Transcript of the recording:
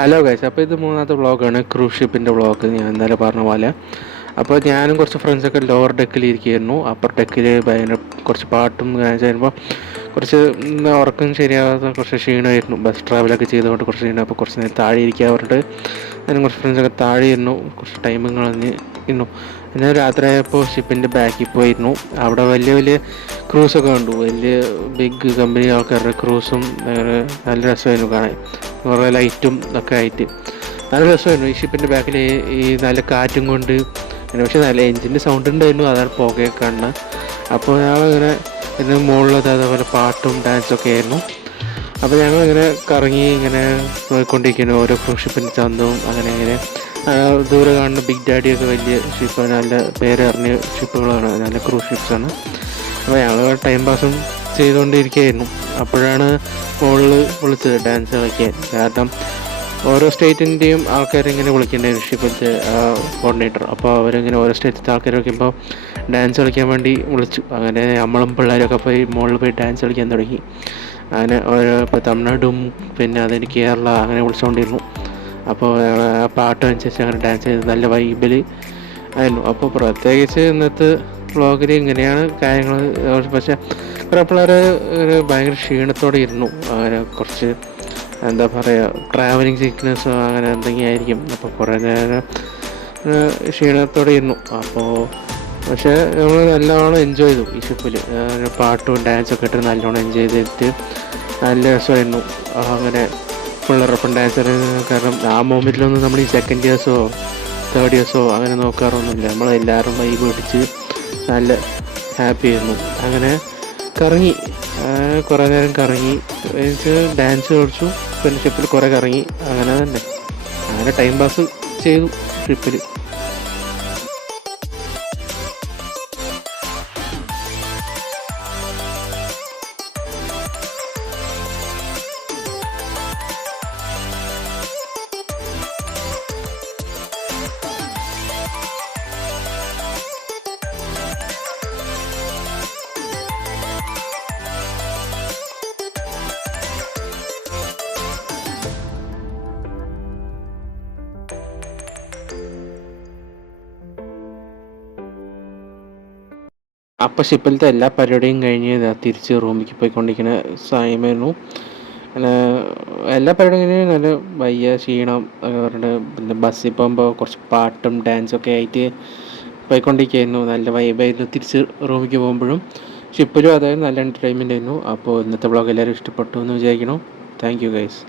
Hello guys, അപ്പോൾ ഇത് മൂന്നാമത്തെ വ്ളോഗാണ്, ക്രൂസ് ഷിപ്പിൻ്റെ വ്ളോഗ്. ഞാൻ ഇന്നലെ പറഞ്ഞ പോലെ അപ്പോൾ ഞാനും കുറച്ച് ഫ്രണ്ട്സൊക്കെ ലോവർ ഡെക്കിൽ ഇരിക്കുകയായിരുന്നു. അപ്പർ ഡെക്കിൽ ഭയങ്കര കുറച്ച് പാട്ടും ചെയ്യുമ്പോൾ കുറച്ച് ഉറക്കം ശരിയാകാത്ത കുറച്ച് ക്ഷീണമായിരുന്നു. ബസ് ട്രാവലൊക്കെ ചെയ്തുകൊണ്ട് കുറച്ച് ക്ഷീണം. അപ്പോൾ കുറച്ച് നേരം താഴെ ഇരിക്കാൻ പറഞ്ഞിട്ട് ഞാനും കുറച്ച് ഫ്രണ്ട്സൊക്കെ താഴെ ഇരുന്നു. കുറച്ച് ടൈമും കളഞ്ഞ് ഇരുന്നു. എന്നാൽ രാത്രിയായപ്പോൾ ഷിപ്പിൻ്റെ ബാക്കിൽ പോയിരുന്നു. അവിടെ വലിയ വലിയ ക്രൂസൊക്കെ കണ്ടു. വലിയ ബിഗ് കമ്പനി ആൾക്കാരുടെ ക്രൂസും നല്ല രസമായിരുന്നു കാണാൻ. കുറേ ലൈറ്റും ഒക്കെ ആയിട്ട് നല്ല രസമായിരുന്നു. ഈ ഷിപ്പിൻ്റെ ബാക്കിൽ ഈ നല്ല കാറ്റും കൊണ്ട് പക്ഷേ നല്ല എൻജിൻ്റെ സൗണ്ട് ഉണ്ടായിരുന്നു. അതാണ് പുകയൊക്കെ കാണുന്നത്. അപ്പോൾ ഞങ്ങളിങ്ങനെ ഇതിന് മുകളിലത് അതേപോലെ പാട്ടും ഡാൻസൊക്കെ ആയിരുന്നു. അപ്പോൾ ഞങ്ങളിങ്ങനെ കറങ്ങി ഇങ്ങനെ പോയിക്കൊണ്ടിരിക്കുന്നു ഓരോ ക്രൂസ് ഷിപ്പിൻ്റെ ചന്തവും. അങ്ങനെ ദൂരെ കാണുന്ന ബിഗ് ഡാഡിയൊക്കെ വലിയ ഷിപ്പ്, നല്ല പേരറിഞ്ഞ ഷിപ്പുകളാണ്, നല്ല ക്രൂസ് ഷിപ്സാണ്. അപ്പോൾ ഞങ്ങൾ ടൈം പാസും ചെയ്തുകൊണ്ടിരിക്കുകയായിരുന്നു. അപ്പോഴാണ് മുകളിൽ വിളിച്ചത് ഡാൻസ് കളിക്കാൻ. കാരണം ഓരോ സ്റ്റേറ്റിൻ്റെയും ആൾക്കാരിങ്ങനെ വിളിക്കേണ്ടായിരുന്നു ഷിപ്പിൻ്റെ കോർഡിനേറ്റർ. അപ്പോൾ അവരിങ്ങനെ ഓരോ സ്റ്റേറ്റിലത്തെ ആൾക്കാർ വയ്ക്കുമ്പോൾ ഡാൻസ് കളിക്കാൻ വേണ്ടി വിളിച്ചു. അങ്ങനെ നമ്മളും പിള്ളേരൊക്കെ പോയി മുകളിൽ പോയി ഡാൻസ് കളിക്കാൻ തുടങ്ങി. അങ്ങനെ ഓരോ ഇപ്പോൾ തമിഴ്നാടും പിന്നെ അതിന് കേരള അങ്ങനെ വിളിച്ചുകൊണ്ടിരുന്നു. അപ്പോൾ ആ പാട്ട് അനുസരിച്ച് അങ്ങനെ ഡാൻസ് ചെയ്ത് നല്ല വൈബിൽ ആയിരുന്നു. അപ്പോൾ പ്രത്യേകിച്ച് ഇന്നത്തെ വ്ളോഗിൽ ഇങ്ങനെയാണ് കാര്യങ്ങൾ. പക്ഷേ കുറേ പിള്ളേർ ഭയങ്കര ക്ഷീണത്തോടെ ഇരുന്നു. അങ്ങനെ കുറച്ച് എന്താ പറയുക, ട്രാവലിംഗ് സിക്നെസ്സോ അങ്ങനെ എന്തെങ്കിലും ആയിരിക്കും. അപ്പോൾ കുറേ നേരം ക്ഷീണത്തോടെ ഇരുന്നു. അപ്പോൾ പക്ഷേ നമ്മൾ നല്ലോണം എൻജോയ് ചെയ്തു ഈ ഷിപ്പിൽ. പാട്ടും ഡാൻസൊക്കെ ഇട്ട് നല്ലോണം എൻജോയ് ചെയ്തിട്ട് നല്ല രസമായിരുന്നു. അങ്ങനെ പിള്ളേരൊപ്പം ഡാൻസ്. കാരണം ആ മൊമെൻറ്റിലൊന്നും നമ്മൾ ഈ സെക്കൻഡ് ഇയേഴ്സോ തേർഡ് ഇയേഴ്സോ അങ്ങനെ നോക്കാറൊന്നുമില്ല. നമ്മളെല്ലാവരും വൈബ് പിടിച്ച് നല്ല ഹാപ്പി ആയിരുന്നു. അങ്ങനെ കറങ്ങി, കുറേ നേരം കറങ്ങി ഡാൻസ് കളിച്ചു. പിന്നെ ഷിപ്പിൽ കുറേ കറങ്ങി. അങ്ങനെ ടൈം പാസ് ചെയ്തു ഷിപ്പിൽ. അപ്പോൾ ഷിപ്പിലത്തെ എല്ലാ പരിപാടിയും കഴിഞ്ഞ് തിരിച്ച് റൂമിലേക്ക് പോയിക്കൊണ്ടിരിക്കുന്ന സമയമായിരുന്നു. അങ്ങനെ എല്ലാ പരിപാടിയും കഴിഞ്ഞ് നല്ല വയ്യ ക്ഷീണം ഒക്കെ പറഞ്ഞിട്ട് പിന്നെ ബസ്സിൽ പോകുമ്പോൾ കുറച്ച് പാട്ടും ഡാൻസൊക്കെ ആയിട്ട് പോയിക്കൊണ്ടിരിക്കുകയായിരുന്നു. നല്ല വൈബായിരുന്നു തിരിച്ച് റൂമിലേക്ക് പോകുമ്പോഴും. ഷിപ്പിലും അതായത് നല്ല എൻ്റർടൈൻമെൻ്റ് ആയിരുന്നു. അപ്പോൾ ഇന്നത്തെ വ്ളോഗ് എല്ലാവരും ഇഷ്ടപ്പെട്ടു എന്ന് വിചാരിക്കുന്നു. Thank you guys.